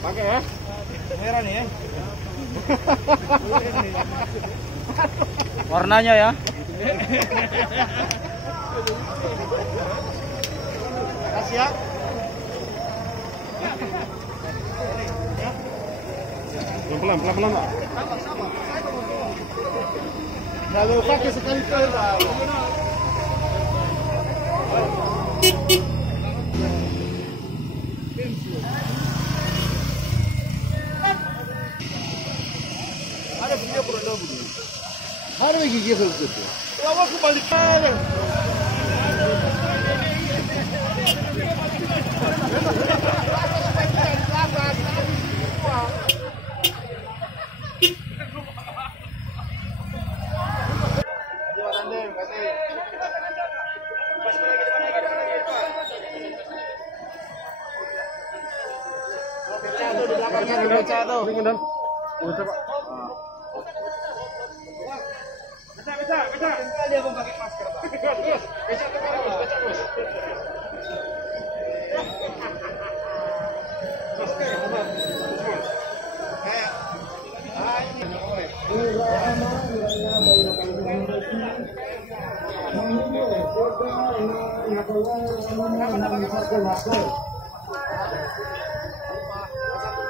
Pakai ya. Merah nih ya. Warnanya ya. Kasih ya. Pelan-pelan, pelan-pelan, Pak. Kalau pakai sekali Pak. Ada video produk begini. Ada gigi seperti. Lawan kembali kali.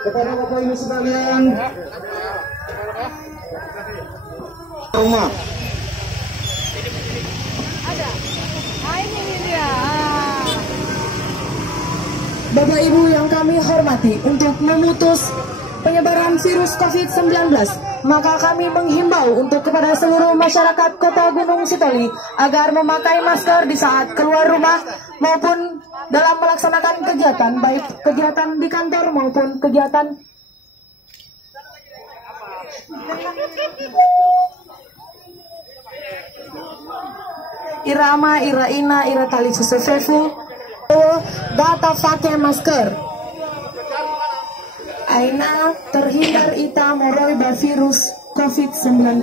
Kepada Bapak Ibu sekalian, rumah. Ada. Ini dia. Bapak Ibu yang kami hormati, untuk memutus penyebaran virus COVID-19, maka kami menghimbau untuk kepada seluruh masyarakat Kota Gunung Sitoli agar memakai masker di saat keluar rumah maupun dalam melaksanakan kegiatan, baik kegiatan di kantor maupun kegiatan irama, iraina, iratali susefefu, data pakai masker. Aina terhindar ita moroi virus COVID-19.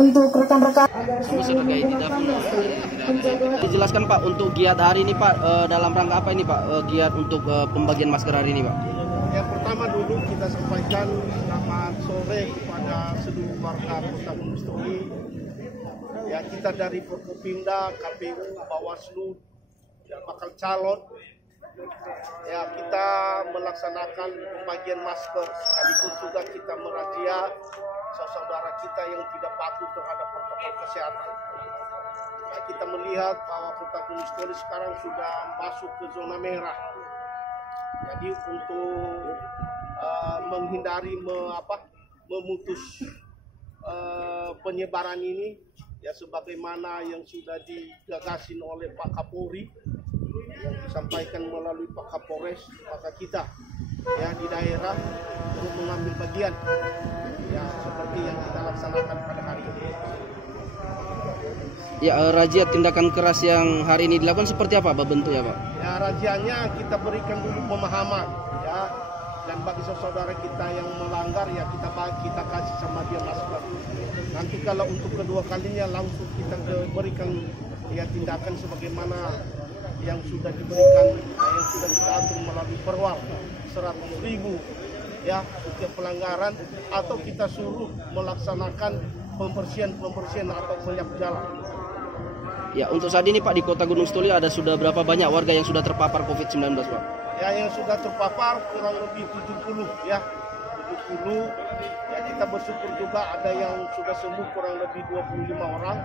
Untuk rekan-rekan dijelaskan Pak untuk giat hari ini Pak, dalam rangka apa ini Pak, giat untuk pembagian masker hari ini Pak? Yang pertama dulu kita sampaikan selamat sore kepada seluruh warga Kota Gunung Sitoli. Ya, kita dari Forkopimda, KPU, Bawaslu, dan bakal calon. Ya, kita melaksanakan pembagian masker, sekaligus juga kita merazia saudara kita yang tidak patuh terhadap protokol kesehatan. Ya, kita melihat bahwa Kota Gunung Sitoli sekarang sudah masuk ke zona merah. Jadi untuk menghindari memutus penyebaran ini, ya sebagaimana yang sudah digagasin oleh Pak Kapolri, yang disampaikan melalui Pak Kapolres, maka kita ya di daerah untuk mengambil bagian ya seperti yang kita laksanakan pada hari ini. Ya, razia tindakan keras yang hari ini dilakukan seperti apa Pak bentuknya Pak? Ya, razianya kita berikan dulu pemahaman ya, Dan bagi saudara kita yang melanggar ya kita kasih sama dia masker. Nanti kalau untuk kedua kalinya langsung kita berikan ya tindakan sebagaimana yang sudah diberikan, yang sudah kita atur melalui perwal 100.000 ya setiap pelanggaran, atau kita suruh melaksanakan pembersihan atau menyapu jalan. Ya, untuk saat ini Pak di Kota Gunung Sitoli ada sudah berapa banyak warga yang sudah terpapar COVID-19 Pak? Ya, yang sudah terpapar kurang lebih 70 ya. 70 ya, kita bersyukur juga ada yang sudah sembuh kurang lebih 25 orang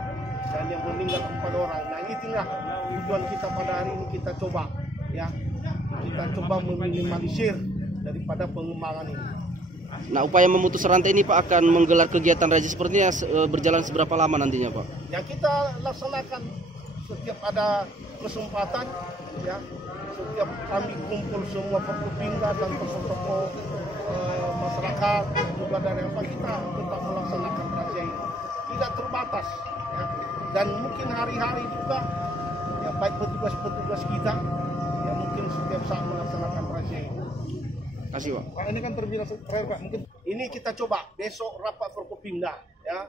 dan yang meninggal 4 orang. Nah, itulah tujuan kita pada hari ini, kita coba ya. Kita coba meminimalisir daripada pengembangan ini. Nah, upaya memutus rantai ini Pak akan menggelar kegiatan razia sepertinya berjalan seberapa lama nantinya Pak? Ya, kita laksanakan setiap ada kesempatan ya. Setiap kami kumpul semua Forkopimda dan tokoh-tokoh masyarakat juga dari apa, kita tetap melaksanakan razia ini. Tidak terbatas ya. Dan mungkin hari-hari juga ya, baik petugas-petugas kita ya mungkin setiap saat melaksanakan razia ini. Kasih Pak. Pak, ini kan terbilang terakhir Pak, mungkin ini kita coba besok rapat Forkopimda ya.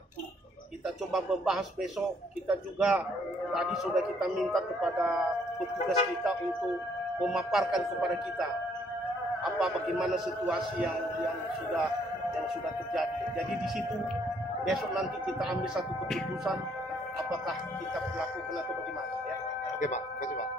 Kita coba membahas besok. Kita juga tadi sudah kita minta kepada petugas kita untuk memaparkan kepada kita bagaimana situasi yang sudah terjadi. Jadi di situ besok nanti kita ambil satu keputusan apakah kita melakukan atau bagaimana ya. Oke Pak, terima kasih Pak.